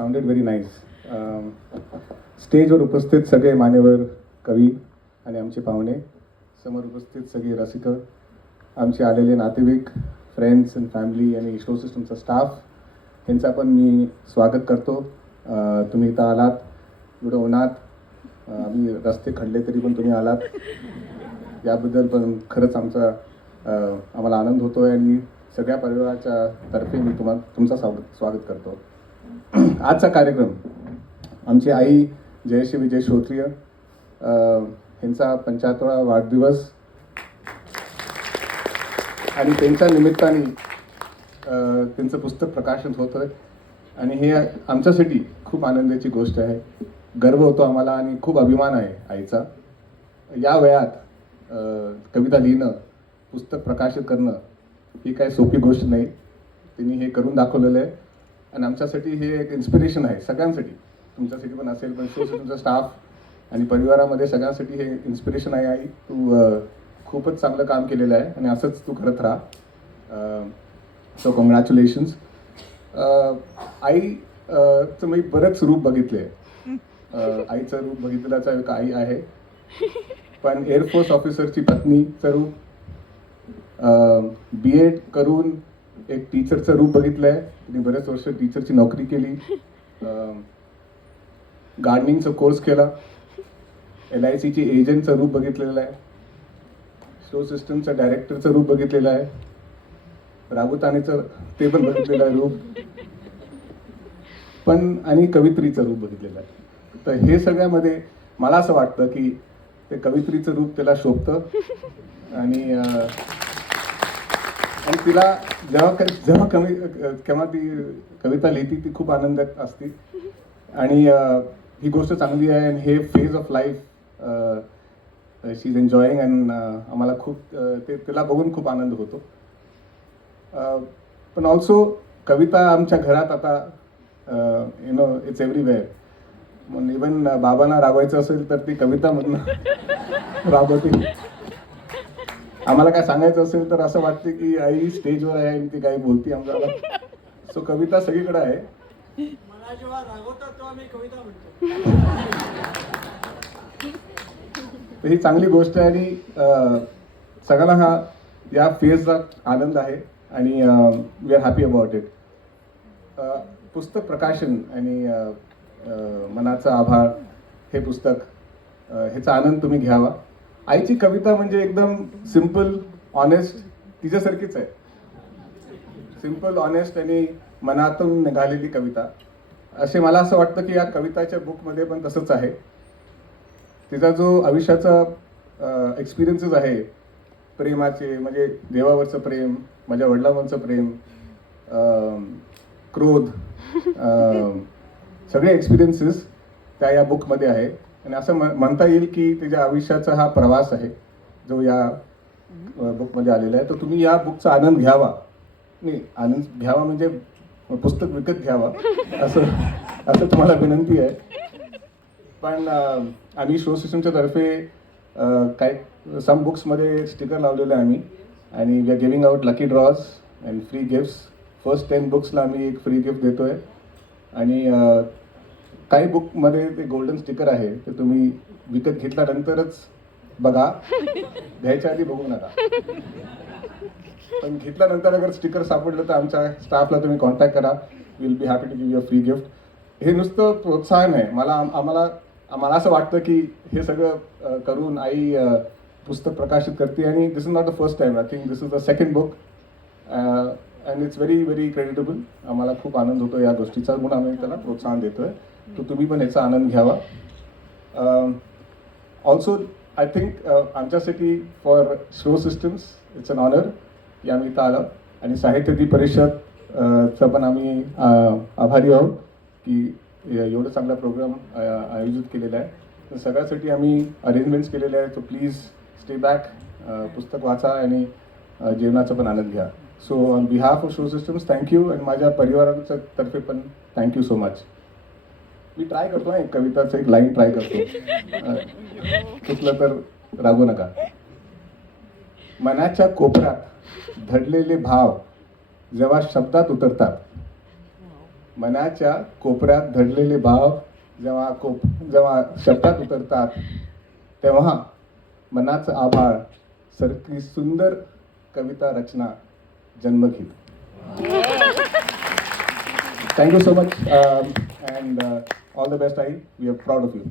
साऊंडेड very nice. स्टेजवर उपस्थित सगळे मान्यवर कवी आणि आमचे पाहुणे, समोर उपस्थित सगळे रसिक, आमचे आलेले नातेवाईक, फ्रेंड्स अँड फॅमिली आणि शो सिस्टमचा स्टाफ, यांचा पण मी स्वागत करतो. तुम्ही इथं आलात, एवढं उन्हात, आम्ही रस्ते खणले तरी पण तुम्ही आलात, याबद्दल पण खरंच आम्हाला आनंद होतो आहे आणि सगळ्या परिवाराच्या तर्फे मी तुमचा स्वागत करतो. आजचा कार्यक्रम आमची आई जयश्री विजय श्रोत्रिय यांचा 75वा वाढदिवस आणि त्यांच्या निमित्ताने त्यांचं पुस्तक प्रकाशित होतं आणि हे आमच्यासाठी खूप आनंदाची गोष्ट आहे. गर्व होतो आम्हाला आणि खूप अभिमान आहे आईचा. या वयात कविता लिहिणं, पुस्तक प्रकाशित करणं ही काय सोपी गोष्ट नाही. त्यांनी हे करून दाखवलेलं आहे आणि आमच्यासाठी हे एक इन्स्पिरेशन आहे, सगळ्यांसाठी. तुमच्यासाठी पण असेल, पण तुमचा स्टाफ आणि परिवारामध्ये सगळ्यांसाठी हे इन्स्पिरेशन आहे. आई, तू खूपच चांगलं काम केलेलं आहे आणि असंच तू करत राहा. So congratulations. आईचं मी बरंच रूप बघितले. आईचं रूप बघितल्याचा एक आई आहे, पण एअरफोर्स ऑफिसरची पत्नीचं रूप, BEd करून एक टीचरचं रूप बघितलं आहे. तिने बरेच वर्ष टीचरची नोकरी केली, गार्डनिंगचा कोर्स केला, LICची एजंटचं रूप बघितलेलं आहे, शो सिस्टमचं डायरेक्टरचं रूप बघितलेलं आहे, रागुतानेचं ते पण बघितलेलं आहे रूप, पण आणि कवित्रीचं रूप बघितलेलं आहे. तर हे सगळ्यामध्ये मला असं वाटतं की ते कवित्रीचं रूप त्याला शोभतं आणि तिला केव्हा ती कविता लिहिती ती खूप आनंदात असते आणि ही गोष्ट चांगली आहे. आणि हे phase of life she is enjoying and आम्हाला खूप तिला बघून खूप आनंद होतो. पण ऑल्सो कविता आमच्या घरात आता इट्स एव्हरीवेअर. मग इवन बाबांना राबवायचं असेल तर ती कवितामधनं राबवते. आम्हाला काय सांगायचं असेल तर असं वाटते की आई स्टेजवर आहे आणि ती काही बोलते आम्हाला. सो कविता सगळीकडे आहे. मला जेव्हा रागवतात तेव्हा मी कविता म्हणतो. तर ही चांगली गोष्ट आहे आणि सगळ्यांना हा या फेजचा आनंद आहे आणि we are happy about it. पुस्तक प्रकाशन आणि मनाचा आभाळ हे पुस्तक, ह्याचा आनंद तुम्ही घ्यावा. आईची कविता म्हणजे एकदम सिम्पल, ऑनेस्ट, तिच्यासारखीच आहे. सिम्पल, ऑनेस्ट आणि मनातून निघालेली कविता. असे मला असं वाटतं की या कविताच्या बुकमध्ये पण तसंच आहे. तिचा जो आयुष्याचा एक्सपिरियन्सेस आहे, प्रेमाचे, म्हणजे देवावरचं प्रेम, माझ्या वडिलांवरचं प्रेम, क्रोध, सगळे एक्सपिरियन्सेस त्या या बुकमध्ये आहे. आणि असं म्हणता येईल की त्याच्या आयुष्याचा हा प्रवास आहे जो या बुकमध्ये आलेला आहे. तर तुम्ही या बुकचा आनंद घ्यावा. नाही, आनंद घ्यावा म्हणजे पुस्तक विकत घ्यावा असं तुम्हाला विनंती आहे. पण आम्ही शो सिस्टमच्या तर्फे काही सम बुक्समध्ये स्टिकर लावलेलं आहे आम्ही आणि we are giving out lucky draws and free gifts. First 10 बुक्सला आम्ही एक फ्री गिफ्ट देतो आहे आणि काही बुकमध्ये ते गोल्डन स्टिकर आहे, ते तुम्ही विकत घेतल्यानंतरच बघा, घ्यायच्या आधी बघू नका. पण घेतल्यानंतर अगर स्टिकर सापडलं तर आमच्या स्टाफला तुम्ही कॉन्टॅक्ट करा. Will be happy to give you a free gift. हे नुसतं प्रोत्साहन आहे. आम्हाला असं वाटतं की हे सगळं करून आई पुस्तक प्रकाशित करते आणि this is not the first time. I think this is the second book and it's very very creditable. आम्हाला खूप आनंद होतो या गोष्टीचा, म्हणून आम्ही त्याला प्रोत्साहन देतोय. तर तुम्ही पण याचा आनंद घ्यावा. ऑल्सो आय थिंक आमच्यासाठी for show systems it's an honour की आम्ही इथं आलो आणि साहित्य परिषदचं पण आम्ही आभारी आहोत की एवढं चांगला प्रोग्राम आयोजित केलेला आहे. तर सगळ्यासाठी आम्ही अरेंजमेंट्स केलेले आहेत. सो प्लीज स्टे बॅक, पुस्तक वाचा आणि जेवणाचा पण आनंद घ्या. So on behalf of show systems thank you आणि माझ्या परिवाराच्या तर्फे पण थँक्यू सो मच. मी ट्राय करतो एक कविताचं एक लाईन ट्राय करतो, चुकलं तर रागू नका. मनाच्या कोपऱ्यात धडलेले भाव जेव्हा शब्दात उतरतात, मनाच्या कोपऱ्यात दडलेले भाव जेव्हा शब्दात उतरतात तेव्हा मनाचं आभाळ सारखी सुंदर कविता रचना जन्म घेते. Thank you so much and all the best आई. We are proud of you.